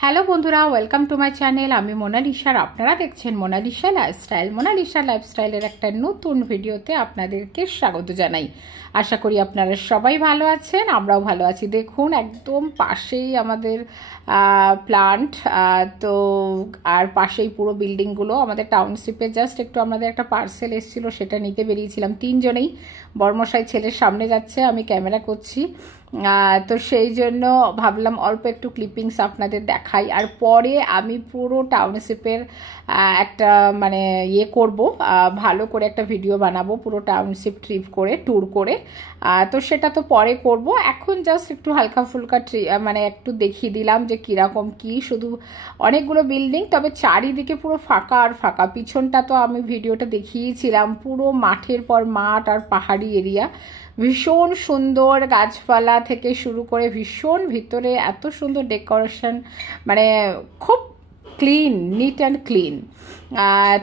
Hello বন্ধুরা, welcome to my channel. আমি মোনালিসার, আপনারা দেখছেন মোনালিসা লাইফস্টাইল। মোনালিসা লাইফস্টাইলের একটা নতুন ভিডিওতে আপনাদেরকে স্বাগত জানাই। আশা করি আপনারা সবাই ভালো আছেন, আমরাও ভালো আছি। দেখুন, একদম পাশেই আমাদের প্লান্ট, তো আর পাশেই পুরো বিল্ডিংগুলো। আমাদের টাউনশিপে জাস্ট একটু আমাদের একটা পার্সেল এসেছিলো, সেটা নিতে বেরিয়েছিলাম তিনজনেই। বর্মশাই ছেলের সামনে যাচ্ছে, আমি ক্যামেরা করছি, তো সেই জন্য ভাবলাম অল্প একটু ক্লিপিংস আপনাদের দেখাই। আর পরে আমি পুরো টাউনশিপের একটা মানে করব, ভালো করে একটা ভিডিও বানাবো পুরো টাউনশিপ ট্রিপ করে, ট্যুর করে। তো সেটা তো পরে করব, এখন জাস্ট একটু হালকা ফুলকা মানে একটু দেখিয়ে দিলাম যে কীরকম কি। শুধু অনেকগুলো বিল্ডিং, তবে চারিদিকে পুরো ফাঁকা আর ফাঁকা। পিছনটা তো আমি ভিডিওটা দেখিয়েছিলাম, পুরো মাঠের পর মাঠ আর পাহাড়ি এরিয়া। ভীষণ সুন্দর, গাছপালা থেকে শুরু করে ভীষণ ভিতরে এত সুন্দর ডেকোরেশন, মানে খুব ক্লিন, নিট অ্যান্ড ক্লিন।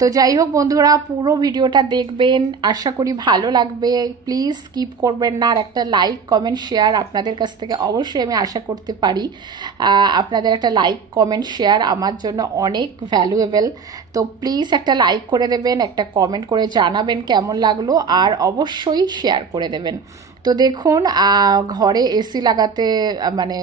তো যাই হোক বন্ধুরা, পুরো ভিডিওটা দেখবেন, আশা করি ভালো লাগবে। প্লিজ স্কিপ করবেন না। আর একটা লাইক, কমেন্ট, শেয়ার আপনাদের কাছ থেকে অবশ্যই আমি আশা করতে পারি। আপনাদের একটা লাইক, কমেন্ট, শেয়ার আমার জন্য অনেক ভ্যালুয়েবল। তো প্লিজ একটা লাইক করে দেবেন, একটা কমেন্ট করে জানাবেন কেমন লাগলো, আর অবশ্যই শেয়ার করে দেবেন। তো দেখুন, ঘরে এসি লাগাতে মানে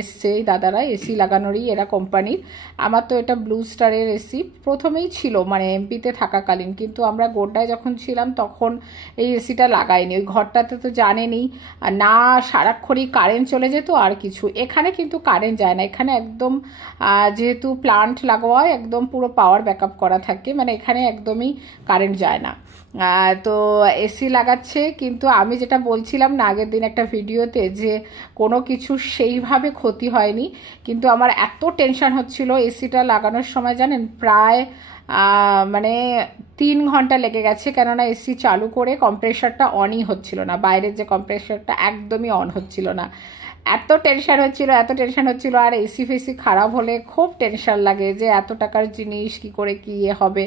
এসছে দাদারা, এসি লাগানোরই এরা কোম্পানির। আমার তো এটা ব্লু স্টারের এসি প্রথমেই ছিল, মানে এমপিতে থাকাকালীন, কিন্তু আমরা গোড্ডায় যখন ছিলাম তখন এই এসিটা লাগাইনি। ওই ঘরটাতে তো জানেনই না, সারাক্ষণই কারেন্ট চলে যেত আর কিছু। এখানে কিন্তু কারেন্ট যায় না, এখানে একদম যেহেতু প্লান্ট লাগোয়া, একদম পুরো পাওয়ার ব্যাকআপ করা থাকে, মানে এখানে একদমই কারেন্ট যায় না। তো এসি লাগাচ্ছে, কিন্তু আমি যেটা বলছিলাম না আগের দিন একটা ভিডিওতে, যে কোনো কিছু সেইভাবে ক্ষতি হয়নি। কিন্তু আমার এত টেনশন হচ্ছিল এসিটা লাগানোর সময়, জানেন, প্রায় মানে 3 ঘন্টা লেগে গেছে, কেননা এসি চালু করে কম্প্রেসারটা অনই হচ্ছিল না, বাইরের যে কম্প্রেসারটা একদমই অন হচ্ছিল না। এত টেনশন হচ্ছিল, এত টেনশন হচ্ছিল। আর এসি ফেসি খারাপ হলে খুব টেনশন লাগে, যে এত টাকার জিনিস কি করে কি হবে।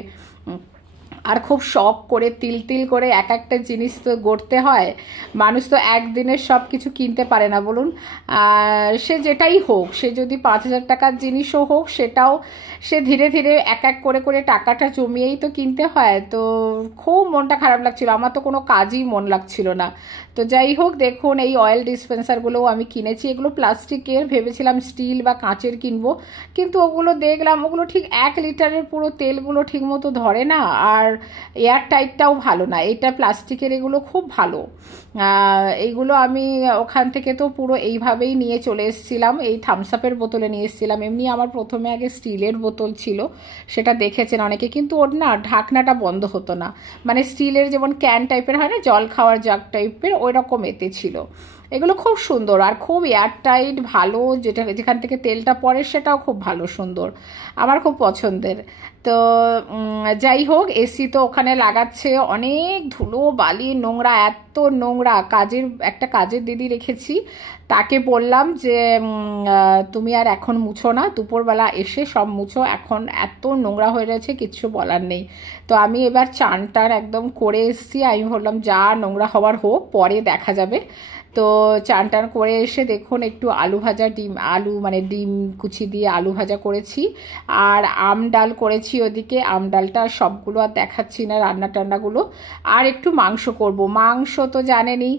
আর খুব শখ করে তিল তিল করে এক একটা জিনিস তো গড়তে হয়। মানুষ তো একদিনের সব কিছু কিনতে পারে না, বলুন। সে যেটাই হোক, সে যদি 5,000 টাকার জিনিসও হোক, সেটাও সে ধীরে ধীরে এক এক করে করে টাকাটা জমিয়েই তো কিনতে হয়। তো খুব মনটা খারাপ লাগছিল, আমার তো কোনো কাজই মন লাগছিল না। তো যাই হোক, দেখুন এই অয়েল ডিসপেন্সারগুলোও আমি কিনেছি। এগুলো প্লাস্টিকের, ভেবেছিলাম স্টিল বা কাঁচের কিনবো, কিন্তু ওগুলো দেখলাম ওগুলো ঠিক 1 লিটারের পুরো তেলগুলো ঠিক মতো ধরে না, আর এয়ার টাইটটাও ভালো না। এটা প্লাস্টিকের, এগুলো খুব ভালো। এইগুলো আমি ওখান থেকে তো পুরো এইভাবেই নিয়ে চলে এসেছিলাম। এই থামস আপের বোতলে নিয়ে এসেছিলাম। এমনি আমার প্রথমে আগে স্টিলের বোতল ছিল, সেটা দেখেছেন অনেকে, কিন্তু ওর না ঢাকনাটা বন্ধ হতো না। মানে স্টিলের যেমন ক্যান টাইপের হয় না, জল খাওয়ার জাগ টাইপের, ওই রকম এতে ছিল। এগুলো খুব সুন্দর আর খুব এয়ারটাইট, ভালো। যেখান থেকে তেলটা পড়ে সেটাও খুব ভালো, সুন্দর, আমার খুব পছন্দের। তো যাই হোক, এসি তো ওখানে লাগাচ্ছে, অনেক ধুলো বালি নোংরা, এত নোংরা। একটা কাজের দিদি রেখেছি, তাকে বললাম যে তুমি আর এখন মুছো না, দুপুরবেলা এসে সব মুছো, এখন এত নোংরা হয়ে রয়েছে, কিচ্ছু বলার নেই। তো আমি এবার চানটার একদম করে এসেছি। আমি বললাম যা নোংরা হওয়ার হোক, পরে দেখা যাবে। তো চান টান করে এসে দেখুন, একটু আলু ভাজা, আলু মানে ডিম কুচি দিয়ে আলু ভাজা করেছি, আর আম ডাল করেছি ওদিকে। আম ডালটা সবগুলো আর দেখাচ্ছি না, রান্না টান্নাগুলো। আর একটু মাংস করব। মাংস তো জানেনই,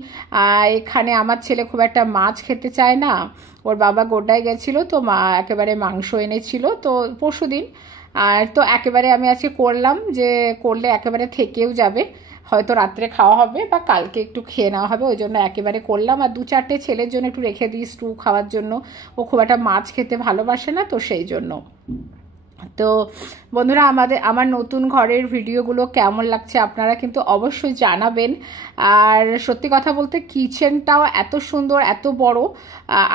এখানে আমার ছেলে খুব একটা মাছ খেতে চায় না। ওর বাবা গোড্ডায় গেছিলো, তো মা একেবারে মাংস এনেছিল তো পরশুদিন। আর তো একেবারে আমি আজকে করলাম, যে করলে একেবারে থেকেও যাবে, হয়তো রাত্রে খাওয়া হবে বা কালকে একটু খেয়ে নেওয়া হবে, ওই জন্য একেবারে করলাম। আর 2-4টে ছেলের জন্য একটু রেখে দিই স্টু খাওয়ার জন্য, ও খুব একটা মাছ খেতে ভালোবাসে না, তো সেই জন্য। তো বন্ধুরা, আমার নতুন ঘরের ভিডিওগুলো কেমন লাগছে আপনারা কিন্তু অবশ্যই জানাবেন। আর সত্যি কথা বলতে, কিচেনটাও এত সুন্দর, এত বড়।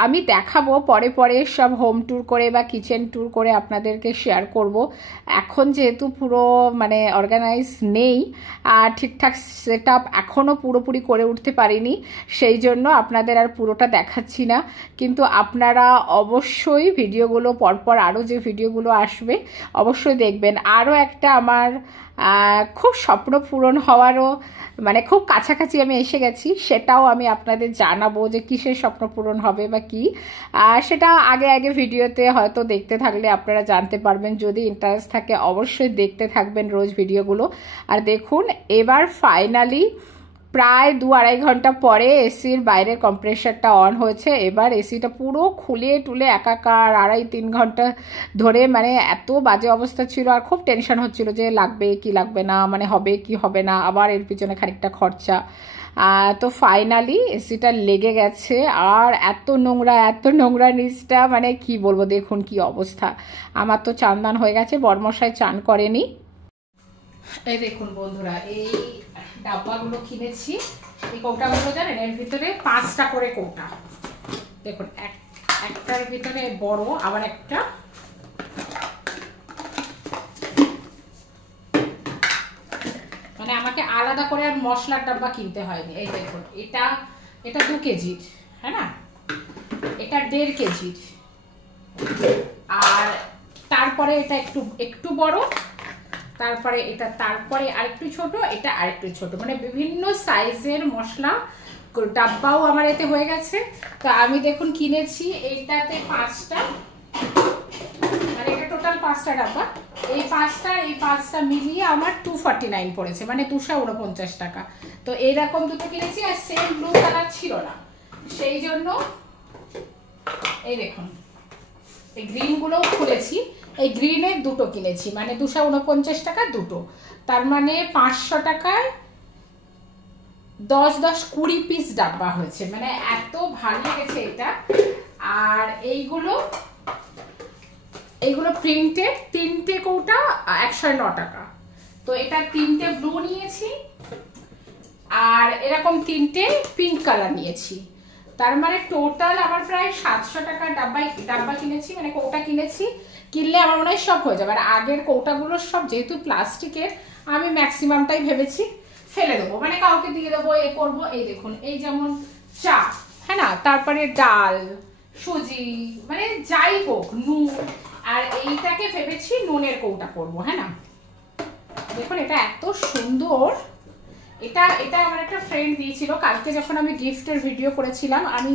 আমি দেখাবো পরে পরে সব হোম ট্যুর করে বা কিচেন ট্যুর করে আপনাদেরকে শেয়ার করব। এখন যেহেতু পুরো মানে অর্গানাইজ নেই, ঠিকঠাক সেট আপ এখনও পুরোপুরি করে উঠতে পারিনি, সেই জন্য আপনাদের আর পুরোটা দেখাচ্ছি না। কিন্তু আপনারা অবশ্যই ভিডিওগুলো পরপর আরও যে ভিডিওগুলো আসবে অবশ্যই দেখবেন। আরও একটা আমার খুব স্বপ্ন পূরণ হওয়ারও মানে খুব কাছাকাছি আমি এসে গেছি, সেটাও আমি আপনাদের জানাবো যে কিসের স্বপ্ন পূরণ হবে বা কি, সেটা আগে আগে ভিডিওতে হয়তো দেখতে থাকলে আপনারা জানতে পারবেন। যদি ইন্টারেস্ট থাকে অবশ্যই দেখতে থাকবেন রোজ ভিডিওগুলো। আর দেখুন এবার ফাইনালি প্রায় 2-2.5 ঘন্টা পরে এসির বাইরের কম্প্রেসারটা অন হয়েছে। এবার এসিটা পুরো খুলে টুলে একাকার 2.5-3 ঘন্টা ধরে মানে এত বাজে অবস্থা ছিল, আর খুব টেনশন হচ্ছিল যে লাগবে কি লাগবে না, মানে হবে কি হবে না, আবার এর পিছনে খানিকটা খরচা। তো ফাইনালি এসিটা লেগে গেছে, আর এত নোংরা নিচটা, মানে কি বলবো, দেখুন কি অবস্থা। আমার তো চান দান হয়ে গেছে, বরমশাই চান করেনি। এই দেখুন বন্ধুরা, এই ডাব্বাগুলো কিনেছি। এই কৌটাগুলো জানেন এর ভিতরে 5টা করে কৌটা। দেখুন একটার ভিতরে বড়, আবার একটা মানে আমাকে আলাদা করে আর মশলার ডাব্বা কিনতে হয়নি। এই দেখুন এটা 2 কেজির, হ্যাঁ না, এটা 1.5 কেজির, আর তারপরে এটা একটু বড়, তারপরে এটা তারপরে আরেকটু ছোট, এটা আরেকটু ছোট, মানে বিভিন্ন সাইজের মশলা ডাব্বাও আমার এতে হয়ে গেছে। তো আমি দেখুন কিনেছি এইটাতে 5টা, মানে এটা টোটাল 5টা ডাব্বা। এই 5টা মিলিয়ে আমার 249 পড়েছে, মানে 249 টাকা। তো এইরকম দুটো কিনেছি, আর সেম ব্লু কালার ছিল না, সেই জন্য এই দেখুন এই গ্রিনগুলোও খুলেছি। এই গ্রিনের দুটো কিনেছি, মানে 249 টাকা দুটো, তার মানে 500 টাকায় 10-20 পিস ডাব্বা হয়েছে, মানে এত ভালো লেগেছে এটা। আর এইগুলো প্রিন্টেড, 3টে কৌটা 109 টাকা। তো এটা 3টে ব্লু নিয়েছি, আর এরকম 3টে পিঙ্ক কালার নিয়েছি, তার মানে টোটাল আমার প্রায় 700 টাকার ডাব্বা কিনেছি, মানে কৌটা কিনেছি। কিনলে আমার মনে হয় সব হয়ে যাবে। আর আগের কৌটাগুলোর সব যেহেতু প্লাস্টিকের, আমি ম্যাক্সিমামটাই ভেবেছি ফেলে দেবো, মানে কাউকে দিয়ে দেবো, এ করবো। এই দেখুন এই যেমন চা, হ্যাঁ না, তারপরে ডাল, সুজি, মানে যাই হোক, নুন, আর এইটাকে ভেবেছি নুনের কৌটা করবো, হ্যাঁ না। দেখুন এটা এত সুন্দর, এটা আমার একটা ফ্রেন্ড দিয়েছিল কালকে, যখন আমি গিফটের ভিডিও করেছিলাম আমি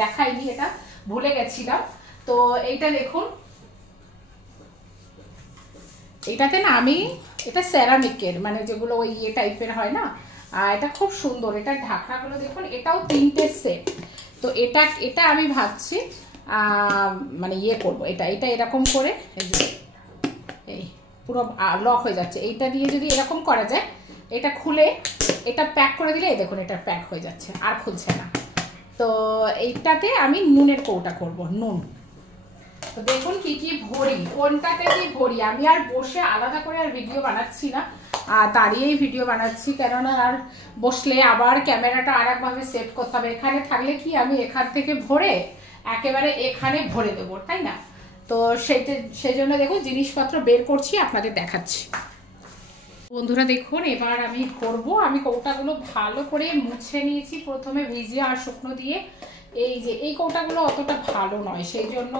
দেখাইনি, এটা ভুলে গেছিলাম। তো এইটা দেখুন, এটাতে না আমি, এটা সেরামিকের, মানে যেগুলো ওই ইয়ে টাইপের হয় না, এটা খুব সুন্দর। এটার ঢাকনাগুলো দেখুন, এটাও 3টে সেট। তো এটা আমি ভাবছি মানে ইয়ে করবো, এটা এরকম করে, এই পুরো লক হয়ে যাচ্ছে, এইটা দিয়ে যদি এরকম করা যায়, এটা খুলে এটা প্যাক করে দিলে, এই দেখুন এটা প্যাক হয়ে যাচ্ছে, আর খুলছে না। তো এইটাতে আমি নুনের কৌটা করব, নুন। তো দেখুন কি কি ভরি, কোনটাতে কি ভরি। আমি আর বসে আলাদা করে আর ভিডিও বানাচ্ছি না, দাঁড়িয়েই ভিডিও বানাচ্ছি, কেননা আর বসলে আবার ক্যামেরাটা আর একভাবে সেট করতে হবে। এখানে থাকলে কি আমি এখান থেকে ভরে একেবারে এখানে ভরে দেবো, তাই না। তো সেই জন্য দেখুন জিনিসপত্র বের করছি, আপনাদের দেখাচ্ছি। বন্ধুরা দেখুন এবার আমি করব, আমি কৌটাগুলো ভালো করে মুছে নিয়েছি প্রথমে ভিজিয়ে আর শুকনো দিয়ে। এই যে এই কৌটাগুলো অতটা ভালো নয়, সেই জন্য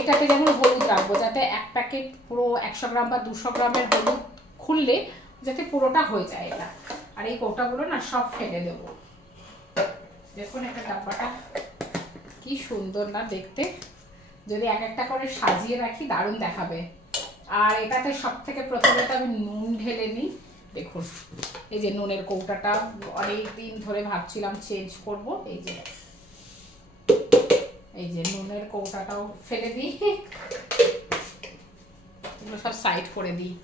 এটাতে যেমন হলুদ রাখবো, যাতে 1 প্যাকেট পুরো 100 গ্রাম বা 200 গ্রামের হলুদ খুললে যাতে পুরোটা হয়ে যায় এটা। আর এই কৌটাগুলো না সব ফেলে দেবো। দেখুন একটা ডাব্বাটা কি সুন্দর না দেখতে, যদি এক একটা করে সাজিয়ে রাখি দারুণ দেখাবে। আর এটাতে সব থেকে প্রথমে তো আমি নুন ঢেলে নিই। দেখুন এই যে নুনের কৌটাটা অনেক দিন ধরে ভাবছিলাম চেঞ্জ করব। এই যে নুনের কৌটাটাও ফেলে দিই, এগুলো সব সাইড করে দিই।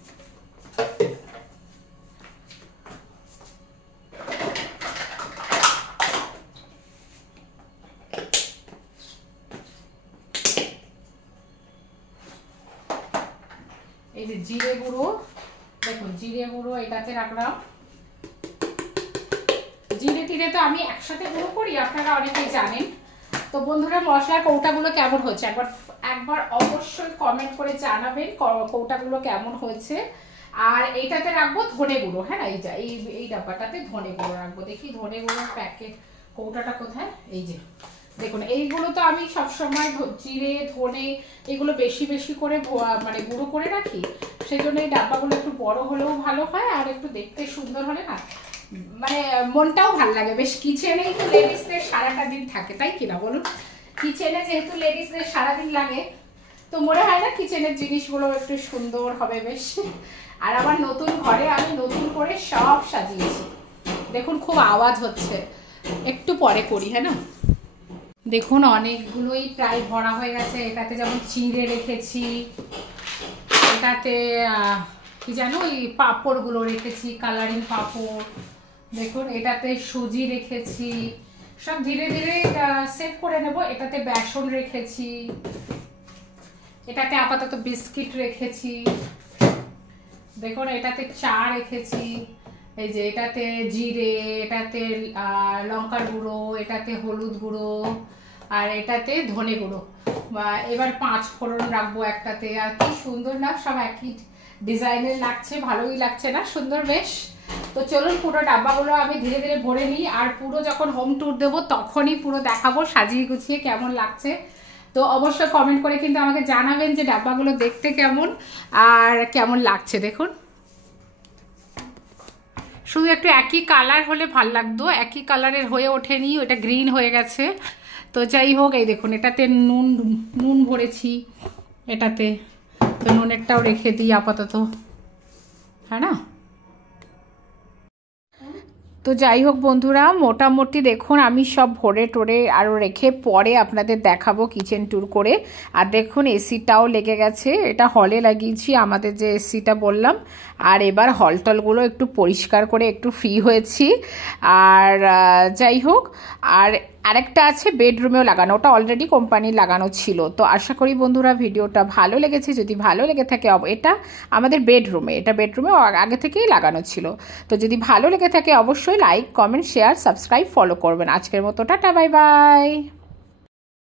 এই যে জিরে গুঁড়ো, দেখুন জিরে গুঁড়ো এটাতে রাখলাম। জিরে টিরে তো আমি একসাথে গুঁড়ো করি, আপনারা অনেকেই জানেন। তো বন্ধুরা মশলার কৌটাগুলো কেমন হয়েছে একবার অবশ্যই কমেন্ট করে জানাবেন কৌটাগুলো কেমন হয়েছে। আর এইটাতে রাখবো ধনে গুঁড়ো, হ্যাঁ এই ডাব্বাটাতে ধনে গুঁড়ো রাখবো। দেখি ধনে গুঁড়োর প্যাকেট কৌটাটা কোথায়, এই যে দেখুন এইগুলো তো আমি সবসময় জিরে ধনে এগুলো বেশি বেশি করে মানে গুঁড়ো করে রাখি, সেই জন্য এই ডাব্বাগুলো একটু বড় হলেও ভালো হয় আর একটু দেখতে সুন্দর হলে না মানে মনটাও ভালো লাগে। বেশ কিচেনেই তো লেডিসদের সারাটা দিন থাকে, তাই কিনা বলুন? কিচেনে যেহেতু লেডিসদের সারাদিন লাগে, তো মনে হয় না কিচেনের জিনিসগুলো একটু সুন্দর হবে বেশ। আর আমার নতুন ঘরে আমি নতুন করে সব সাজিয়েছি। দেখুন খুব আওয়াজ হচ্ছে, একটু পরে করি, হ্যাঁ না? দেখুন অনেকগুলোই প্রায় ভরা হয়ে গেছে। এটাতে যেমন চিড়ে রেখেছি, এটাতে কি জানো ওই পাঁপড়গুলো রেখেছি, কালারিং পাঁপড়। দেখুন এটাতে সুজি রেখেছি, সব ধীরে ধীরে সেট করে নেব। এটাতে বেসন রেখেছি, এটাতে আপাতত বিস্কিট রেখেছি। দেখুন এটাতে চা রেখেছি, এই যে এটাতে জিরে, এটাতে লঙ্কার গুঁড়ো, এটাতে হলুদ গুঁড়ো, আর এটাতে ধনে গুঁড়ো। এবার 5 ফোড়ন রাখবো একটাতে। আর কি সুন্দর না, সব একই ডিজাইনের লাগছে, ভালোই লাগছে না সুন্দর বেশ? তো চলুন পুরো ডাব্বাগুলো আমি ধীরে ধীরে ভরে নিই, আর পুরো যখন হোম ট্যুর দেবো তখনই পুরো দেখাবো সাজিয়ে গুছিয়ে কেমন লাগছে। তো অবশ্যই কমেন্ট করে কিন্তু আমাকে জানাবেন যে ডাব্বাগুলো দেখতে কেমন আর কেমন লাগছে। দেখুন শুধু একটু একই কালার হলে ভাল লাগতো, একই কালারের হয়ে ওঠেনি, ওটা গ্রিন হয়ে গেছে। তো যাই হোক, এই দেখুন এটাতে নুন ভরেছি, এটাতে তো নুনেরটাও রেখে দিই আপাতত, হ্যাঁ না? তো যাই হোক বন্ধুরা, মোটামুটি দেখুন আমি সব ভরে টোরে আরও রেখে পরে আপনাদের দেখাবো কিচেন ট্যুর করে। আর দেখুন এসিটাও লেগে গেছে, এটা হলে লাগিয়েছি আমাদের যে এসিটা বললাম। আর এবার হলটলগুলো একটু পরিষ্কার করে একটু ফ্রি হয়েছি। আর যাই হোক, আর আরেকটা আছে বেডরুমেও লাগানো, ওটা অলরেডি কোম্পানির লাগানো ছিল। তো আশা করি বন্ধুরা ভিডিওটা ভালো লেগেছে। যদি ভালো লেগে থাকে, এটা আমাদের বেডরুমে, এটা বেডরুমে আগে থেকেই লাগানো ছিল। তো যদি ভালো লেগে থাকে অবশ্যই like, comment, share, subscribe, follow করবেন। আজকের মতো টাটা, বাই বাই।